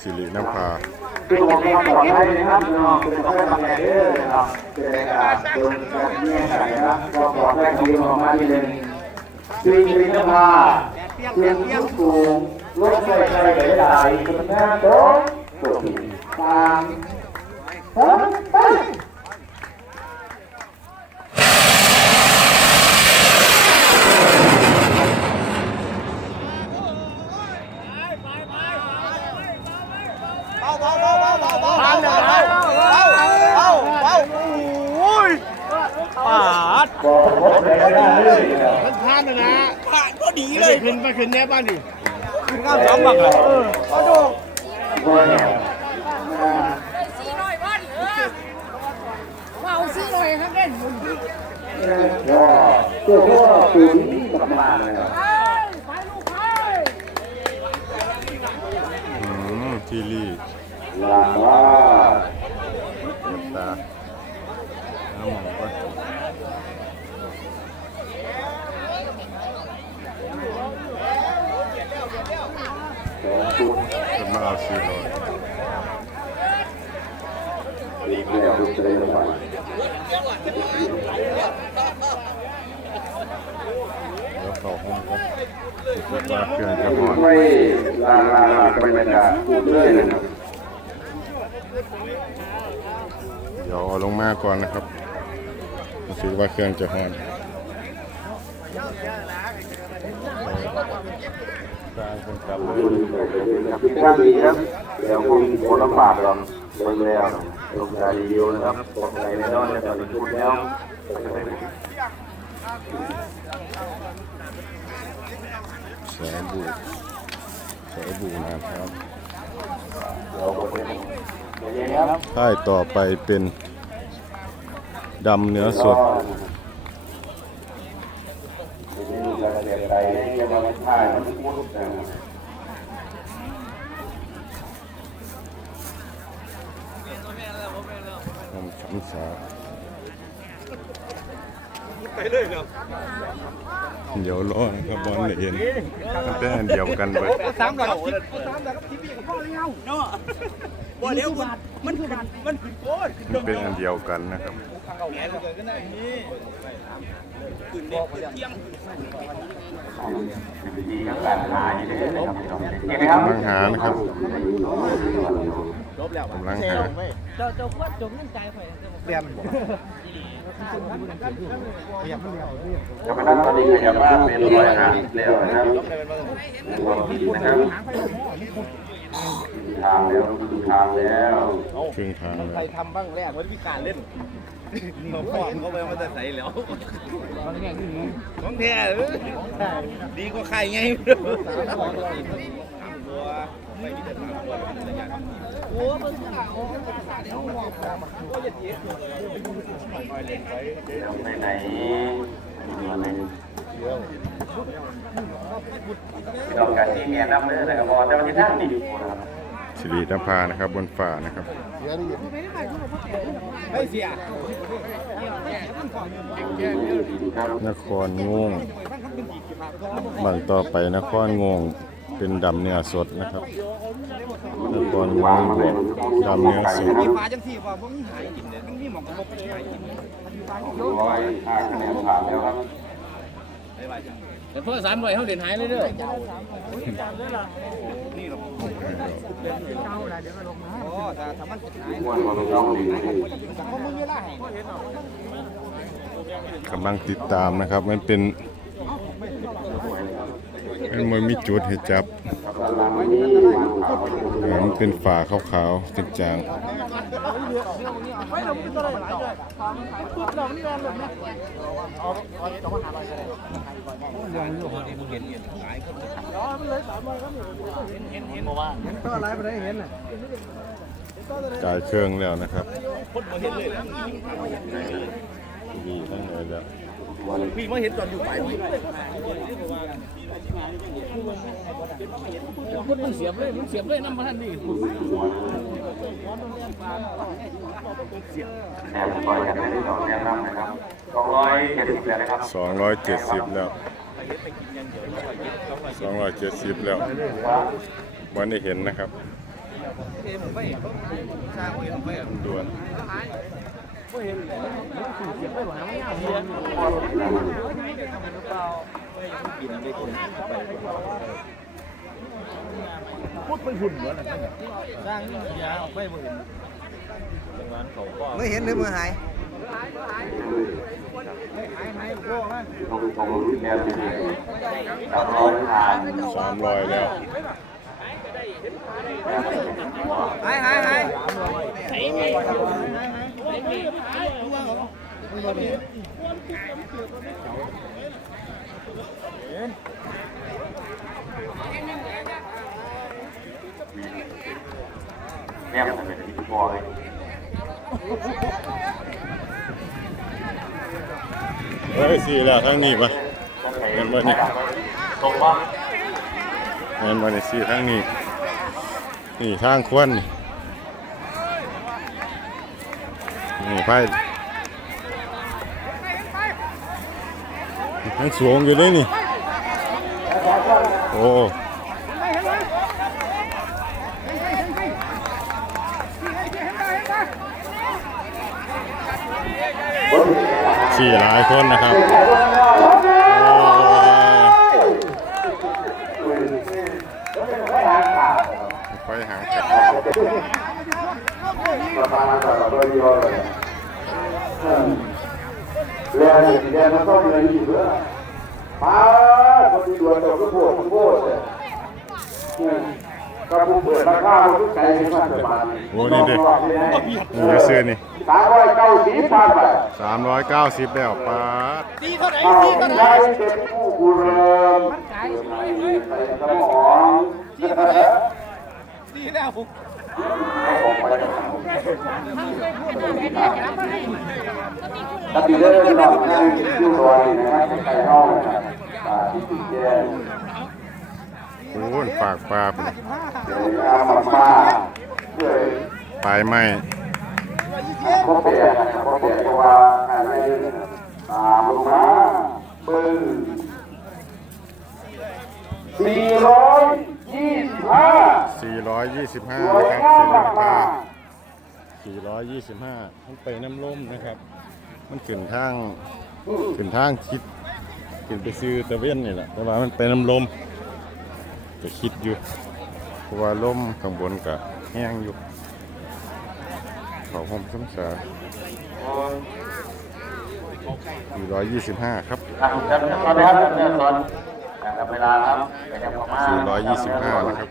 สิรินภาคือผมเองปลอดภัยนะครับน้องเป็นต้องทำงานเด้อนะครับเป็นการเดินการเงี้ยกันนะครับก็ปลอดภัยของมาที่หนึ่งสิ่งที่นภาเสียงเสียงสูงรถไฟไฟไหลไหลคุณแม่โต๊ะสุดตามสองไป ทางเดินเบาเบาเบาโอ้ยปาด บอกผ มเลยก็ได้เลยนะครับมันผ่านนะนะผ่านก็ดีเลยขึ้นไปขึ้นแน่บ้านดิขึ้นข้ามสองบักเลยเออเอาดูสี่ร้อยวันเออเอาสี่ร้อยครับเด่นตัวก็ตัวนี้กลับมาเลยทีรีลาว่าเปิดตาน้ำหมองก็ สองตัว จะ มาเอาสี่ร้อยดีแล้วเขาห้องก็คิดว่าเครื่องจะหอดไม่ลาลาลาไปบรรยากาศตัวเลยนะครับเดี๋ยวลงมาก่อนนะครับคิดว่าเครื่องจะหอด กลางเป็นกลับเลยคิดว่าดีครับเดี๋ยวคงคนลำบากหรอกเดินแล้วลงใจเดียวนะครับปลอดภัยแน่นอนนะครับทุกแล้วสายบูสายบูนะครับเราก็เป็นอย่างนี้าต่อไปเป็นดำเนื้อสด เรายละเอียดใดจะมาถ่ายมันพูดนะครับทำช้ำสา ไปเลยครับเดี๋ยวรอนะครับบอลเห็นมันเป็นอันเดียวกันเบิดสามร้อยสิบสามร้อยสิบกับพ่อเลี้ยวเนาะบ่เลี้ยวมันคือมันคือโคตรมันเป็นอันเดียวกันนะครับแหนเกิดขึ้นได้นี่ขึ้นเด็กเที่ยงดีครับการหาอยู่เลยนะครับเห็นไหมครับกำลังหานะครับลบแล้วกำลังหาเจ้าเจ้าควดจมเงินใจข่อยเปลี่ย นจะไปนั่งตอนนี้ขยับว่าเป็นรอยหาแล้วนะครับรวมดีนะครับทางแล้วทางแล้วครึ่งทางใครแล้วทำบ้างแรกวันพิการเล่นเขาพ่อเขาไปมันจะใส่แล้วของแท้ดีกว่าใครไงัวไม่มีแต่ถามว่าเป็นระยะโอ้เพิ่งข่าวเดี๋ยวบอกว่าจะเจี๊ยบไปเล่นไปเดี๋ยไปไหนมาไหนพี่น้องกันที่เมียน้ำเนื้อนะครับพอแต่วันที่ท่านนี่อยู่นะครับสิรินภานะครับบนฝ่านะครับนครงวงบางต่อไปนครงวง เป็นดำเนื้อสดนะครับนครงวงบวกดำเนื้อสดมีฟ้าจังสี่ว่าผมหายกินเนี่ยมีหมองกระบอกหายกินร้อยห้าคะแนนผ่านแล้วครับแต่เพื่อสามร้อยเขาเด่นหายเลยเด้อโอ้ถ้าทำมันหายม้วนมาเป็นร่องหนึ่งกำลังติดตามนะครับมันเป็น มันมันมีจุดให้จับมันเป็นฝาขาวๆจางก็อะไรไปได้เห็นน่ะๆกายเครื่องแล้วนะครับดีทั้งเลยแล้ว พี่มาเห็นตอนอยู่ไปมันเสียบเลยมันเสียบเลยน้ำมันทันดีแนวปล่อยกันไม่ได้ต่อแนวน้ำนะครับสองร้อยเจ็ดสิบแล้วนะครับสองร้อยเจ็ดสิบแล้วสองร้อยเจ็ดสิบแล้ววันนี้เห็นนะครับเอ็มไปสร้างเอ็มไปด่วนสร้างยาออกไปบ่เห็นไม่เห็นหรือมือหายหายหายโก้นะต้องต้องรู้แนวดีตามร้อยทางสามร้อยแล้วหายหายหาย แนวมันเป็นที่พอเลยเฮ้ยสี่แล้วทั้งนี้ปะเงินบ่นี่ตรงว่าเงินบ่นี่สี่ทั้งนี้ นี่ทางควนนี่ นี่ไพ่ทั้สูงอยู่เลยนี่ โอ้สี่หลายคนนะครับไปหาจับ ประมาณนั้นก็ร้อยเดียวเลยเรียนเรียนมันต้องเรียนอีกเพื่อมาคนที่ดวนตัวก็โคตรโคตรเลยก็ผู้เปิดราคาผู้ใจให้มันประมาณโอ้นี่ดินี่จะซื้อนี่สามร้อยเก้าสิบพันบาทสามร้อยเก้าสิบแล้วป้าตีเท่าไหร่ตีเท่าไหร่เป็นผู้บุเริ่มใส่สมองตีแล้ว ถ้าปีเดอร์หน่อยนั่งอยู่รอยนะครับไปห้องนะครับอ่าที่ติดแย่โอ้ยฝากปลาพุ่นเดี๋ยวเอามาป้าเพื่อปลายไม้พบเปลี่ยนนะครับพบเปลี่ยนเพราะว่าอะไรตามลงมาปึ้งสี่ร้อยยี่สิบห้าสี่ร้อยยี่สิบห้าสวยนะครับงามสี่รามาคากสี่ร้อยยี่สิบห้า 425มันไปน้ำล่มนะครับ มันขึ้นทางขึ้นทางคิดขึ้นไปซื้อตะเวนนี่แหละแต่ว่ามันไปน้ำลมก็คิดอยู่เพราะว่าลมข้างบนก็แห้งอยู่เขาห่มสมสารสี่ร้อยยี่สิบห้าครับครับครับตอนนี้ครับตอนนี้ตอนเวลาครับไปยังประมาณสี่ร้อยยี่สิบห้านะครับ